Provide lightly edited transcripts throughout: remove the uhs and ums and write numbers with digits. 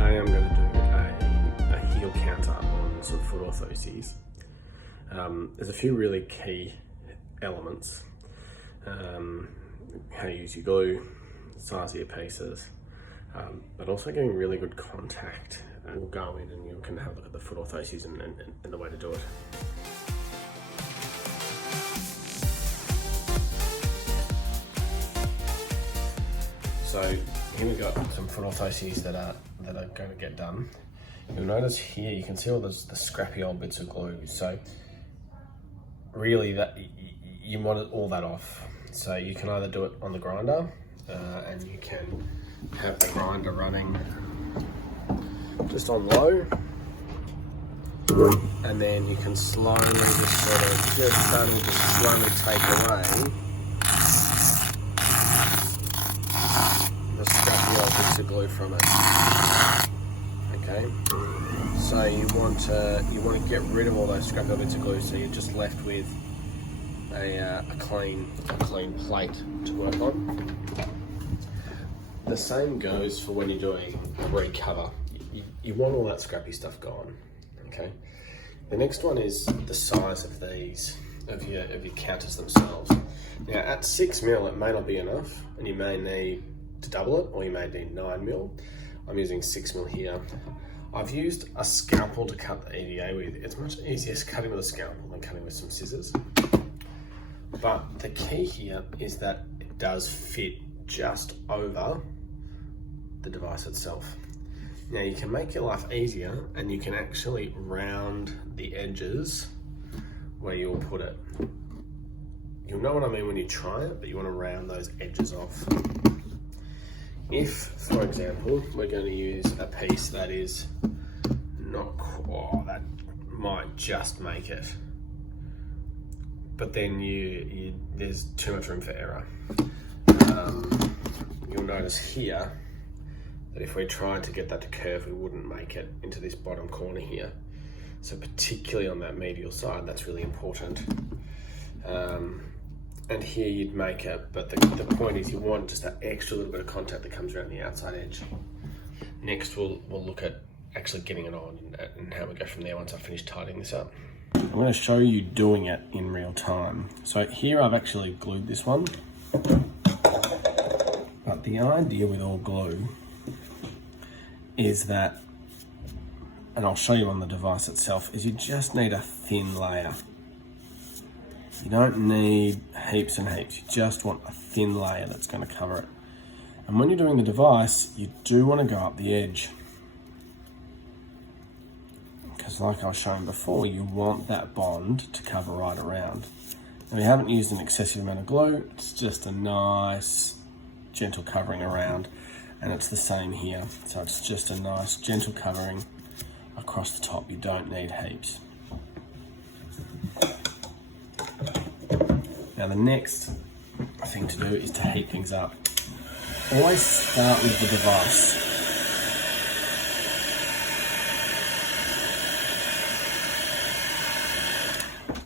Today I'm going to do a heel counter on some foot orthoses. There's a few really key elements. How to use your glue, size of your pieces, but also getting really good contact. And we'll go in and you can have a look at the foot orthoses and the way to do it. So here we've got some foot orthoses that are going to get done. You'll notice here you can see all the scrappy old bits of glue. So really that you want all that off. So you can either do it on the grinder and you can have the grinder running just on low, and then you can slowly that'll just slowly take away the scrappy old bits of glue from it. Okay, so you want to get rid of all those scrappy old bits of glue, so you're just left with a clean plate to work on. The same goes for when you're doing a recover. You want all that scrappy stuff gone. Okay. The next one is the size of these of your counters themselves. Now at 6mm it may not be enough, and you may need to double it, or you may need 9mm. I'm using 6mm here. I've used a scalpel to cut the EVA with. It's much easier cutting with a scalpel than cutting with some scissors. But the key here is that it does fit just over the device itself. Now you can make your life easier and you can actually round the edges where you'll put it. You'll know what I mean when you try it, but you want to round those edges off. If, for example, we're going to use a piece that is not quite, that might just make it, but then there's too much room for error. You'll notice here that if we tried to get that to curve, we wouldn't make it into this bottom corner here. So particularly on that medial side, that's really important. And here you'd make it, but the point is you want just that extra little bit of contact that comes around the outside edge. Next, we'll look at actually getting it on and how we go from there once I finish tightening this up. I'm going to show you doing it in real time. So here I've actually glued this one, but the idea with all glue is that, and I'll show you on the device itself, is you just need a thin layer. You don't need heaps and heaps, you just want a thin layer that's going to cover it. And when you're doing the device, you do want to go up the edge, because like I was showing before, you want that bond to cover right around. Now we haven't used an excessive amount of glue, it's just a nice gentle covering around. And it's the same here. So it's just a nice gentle covering across the top. You don't need heaps. Now the next thing to do is to heat things up. Always start with the device.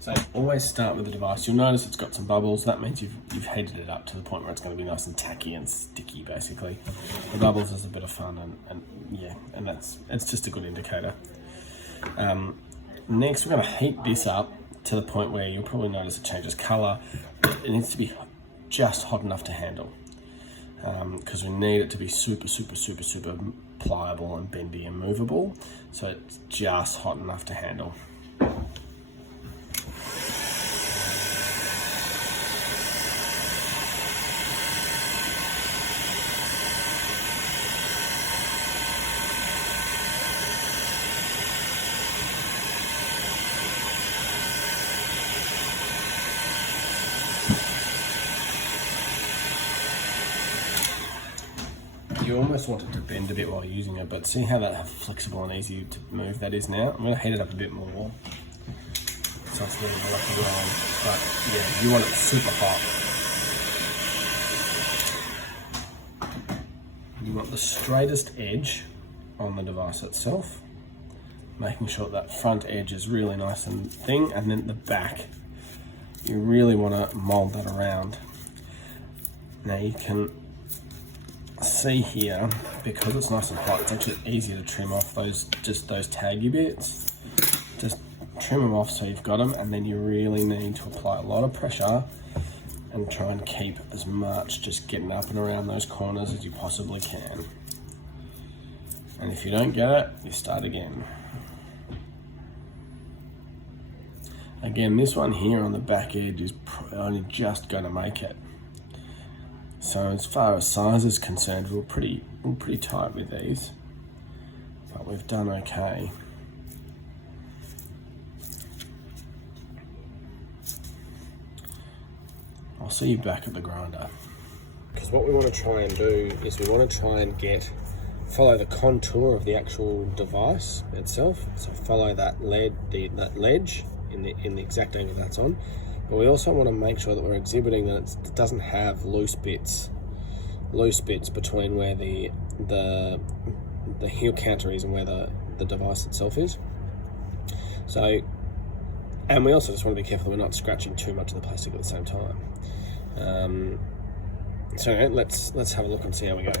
So always start with the device. You'll notice it's got some bubbles. That means you've heated it up to the point where it's going to be nice and tacky and sticky, basically. The bubbles is a bit of fun, and it's just a good indicator. Next, we're going to heat this up to the point where you'll probably notice it changes color. It needs to be just hot enough to handle, because we need it to be super pliable and bendy and movable. So it's just hot enough to handle. You almost want it to bend a bit while using it, but see how that flexible and easy to move that is now? I'm going to heat it up a bit more, so it's really lucky on. But yeah, you want it super hot. You want the straightest edge on the device itself, making sure that front edge is really nice and thin, and then the back, you really want to mold that around. Now you can see here, because it's nice and hot, it's actually easier to trim off those taggy bits. Just trim them off so you've got them, and then you really need to apply a lot of pressure and try and keep as much just getting up and around those corners as you possibly can. And if you don't get it, you start again. Again, this one here on the back edge is only just going to make it. So as far as size is concerned, we're pretty tight with these, but we've done okay. I'll see you back at the grinder. Because what we want to try and do is we want to try and follow the contour of the actual device itself. So follow that ledge in the exact angle that's on. But we also want to make sure that we're exhibiting that it doesn't have loose bits between where the heel counter is and where the device itself is. So, and we also just want to be careful that we're not scratching too much of the plastic at the same time. So anyway, let's have a look and see how we go.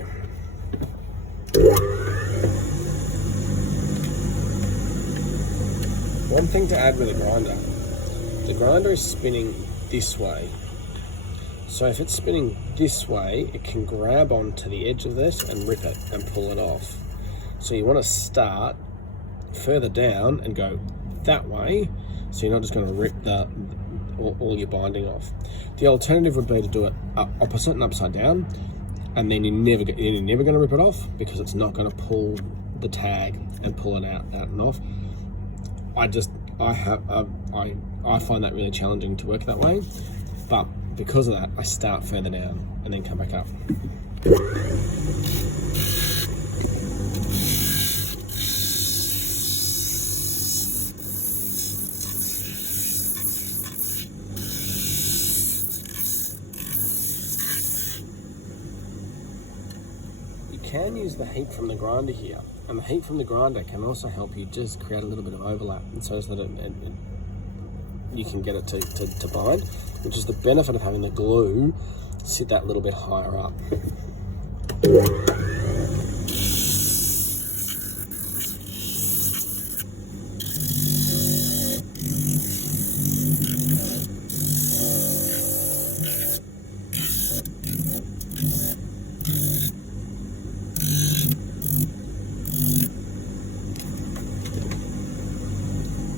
One thing to add with the grinder is spinning this way. So if it's spinning this way, it can grab onto the edge of this and rip it and pull it off. So you want to start further down and go that way, so you're not just going to rip all your binding off. The alternative would be to do it opposite and upside down, and then you're never going to rip it off because it's not going to pull the tag and pull it out and off. I find that really challenging to work that way, but because of that, I start further down and then come back up. You can use the heat from the grinder here, and the heat from the grinder can also help you just create a little bit of overlap, and so that you can get it to bind, which is the benefit of having the glue sit that little bit higher up.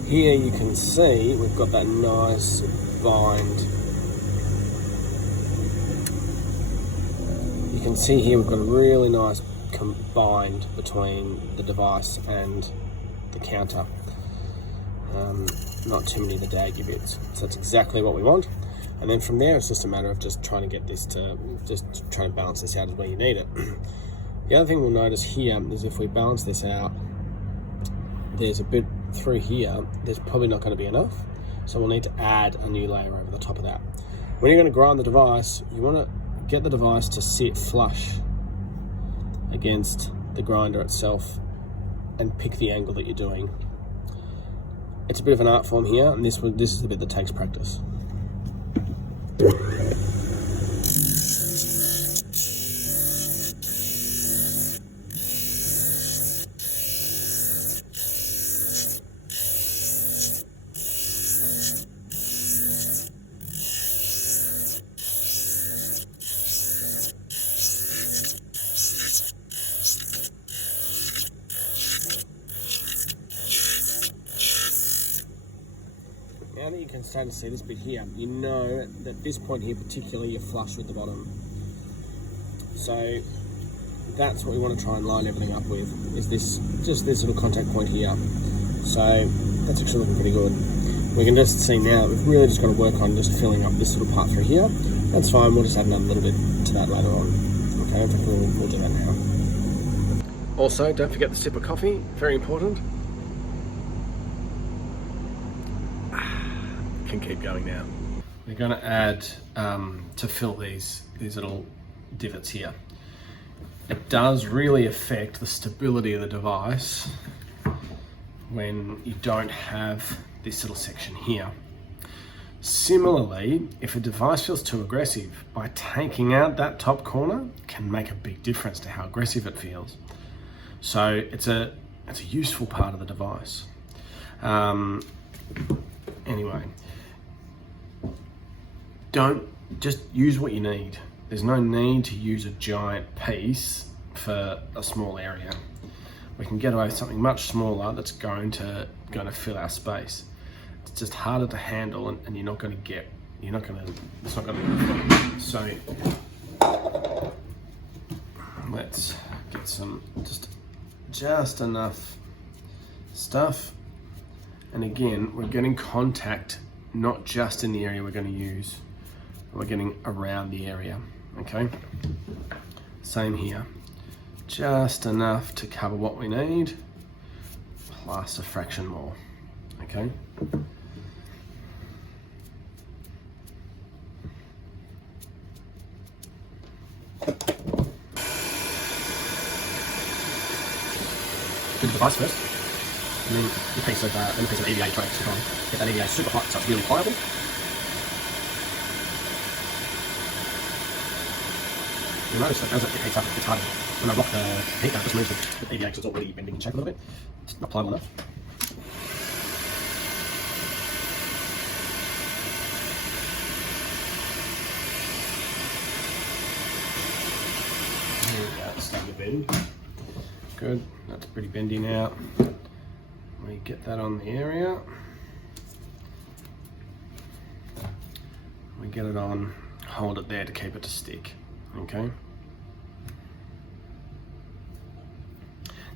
Here you can see we've got that nice bind. You can see here we've got a really nice bind between the device and the counter. Not too many of the daggy bits. So that's exactly what we want. And then from there it's just a matter of just trying to get this to, just trying to balance this out as where you need it. The other thing we'll notice here is if we balance this out, there's a bit through here, there's probably not going to be enough, so we'll need to add a new layer over the top of that. When you're going to grind the device, you want to get the device to sit flush against the grinder itself and pick the angle that you're doing. It's a bit of an art form here, and this is the bit that takes practice. Now that you can start to see this bit here, you know that this point here particularly you're flush with the bottom. So that's what we want to try and line everything up with, is just this little contact point here. So that's actually looking pretty good. We can just see now that we've really just got to work on just filling up this little part through here. That's fine, we'll just add another little bit to that later on. Okay, I think we'll do that now. Also, don't forget the sip of coffee, very important. Can keep going now. We're going to add to fill these little divots here. It does really affect the stability of the device when you don't have this little section here. Similarly, if a device feels too aggressive, by taking out that top corner can make a big difference to how aggressive it feels. So it's a useful part of the device. Anyway, don't just use what you need. There's no need to use a giant piece for a small area. We can get away with something much smaller that's going to fill our space. It's just harder to handle, and it's not going to. So let's get some just enough stuff. And again, we're getting contact not just in the area we're going to use, we're getting around the area. Okay. Same here. Just enough to cover what we need, plus a fraction more. Okay. Do the device first, and then the piece of EVA tray to try and get that EVA super hot so it's really pliable. You'll notice that as it heats up, it's harder. When I rock the heat, that just moves the EVA because it's already bending in shape a little bit. It's not pliable enough. There we go, it's starting to bend. Good, that's pretty bendy now. We get that on the area. We get it on, hold it there to keep it to stick, okay?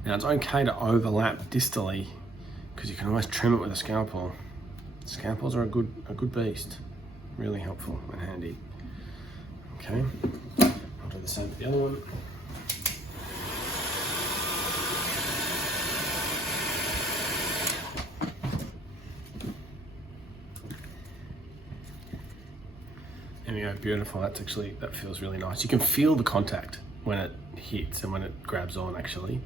Now it's okay to overlap distally because you can always trim it with a scalpel. Scalpels are a good beast, really helpful and handy. Okay, I'll do the same with the other one. There we go, beautiful. That feels really nice. You can feel the contact when it hits and when it grabs on actually,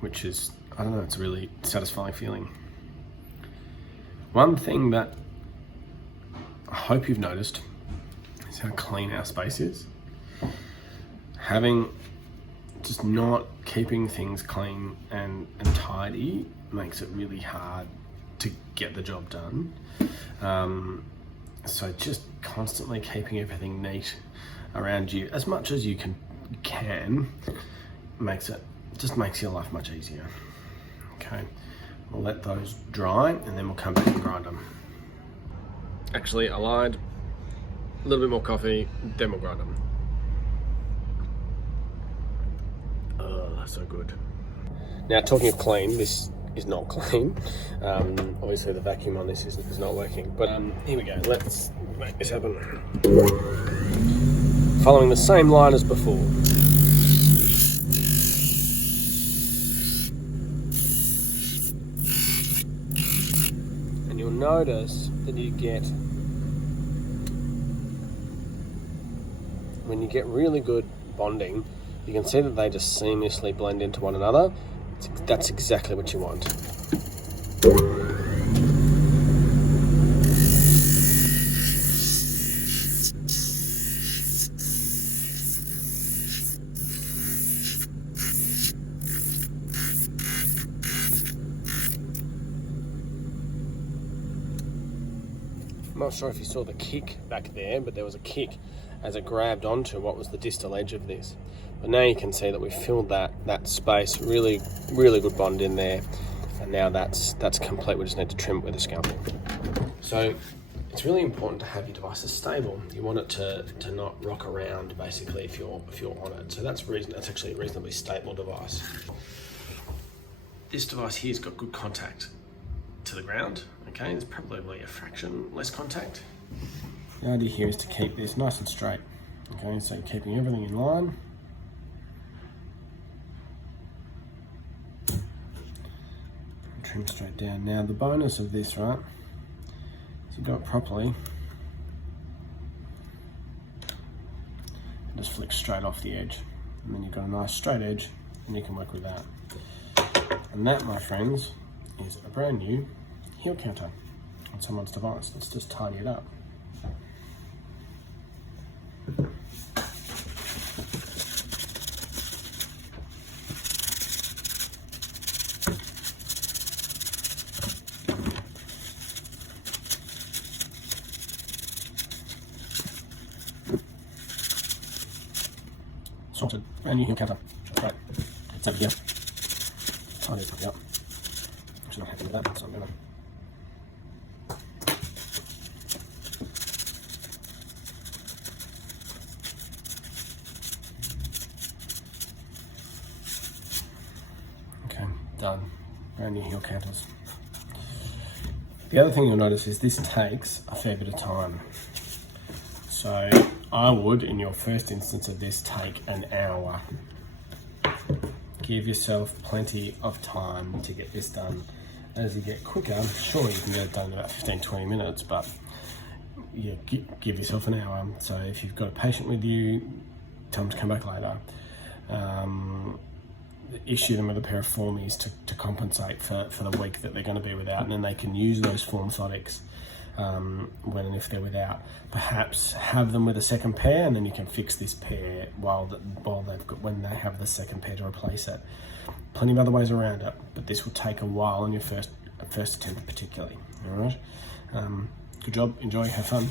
which is, I don't know, it's a really satisfying feeling. One thing that I hope you've noticed is how clean our space is. Just not keeping things clean and tidy makes it really hard to get the job done. So just constantly keeping everything neat around you as much as you can makes your life much easier. Okay, we'll let those dry and then we'll come back and grind them. Actually, I lied. A little bit more coffee, then we'll grind them. Oh, so good. Now, talking of clean, this is not clean. Obviously the vacuum on this is not working, but here we go. Let's make this happen. Following the same line as before. And you'll notice that when you get really good bonding, you can see that they just seamlessly blend into one another. That's exactly what you want. I'm not sure if you saw the kick back there, but there was a kick as it grabbed onto what was the distal edge of this. But now you can see that we filled that space, really good bond in there, and now that's complete. We just need to trim it with a scalpel. So it's really important to have your devices stable. You want it to not rock around basically if you're on it. So that's actually a reasonably stable device. This device here's got good contact to the ground. Okay, there's probably a fraction less contact. The idea here is to keep this nice and straight. Okay, so keeping everything in line. Trim straight down. Now the bonus of this, right, is you do it properly. Just flick straight off the edge. And then you've got a nice straight edge and you can work with that. And that, my friends, is a brand new heel counter on someone's device. Let's just tidy it up. sorted. Brand new heel counter. That's right. It's over here. Tidy it properly up. I'm not happy with that, so I'm gonna. Okay, done. Brand new heel counters. The other thing you'll notice is this takes a fair bit of time. So I would, in your first instance of this, take an hour. Give yourself plenty of time to get this done. As you get quicker, sure you can get it done in about 15-20 minutes, but you give yourself an hour. So if you've got a patient with you, tell them to come back later. Issue them with a pair of formies to compensate for the week that they're going to be without, and then they can use those orthotics when and if they're without. Perhaps have them with a second pair, and then you can fix this pair when they have the second pair to replace it. Plenty of other ways around it, but this will take a while on your first attempt particularly. All right. Good job. Enjoy. Have fun.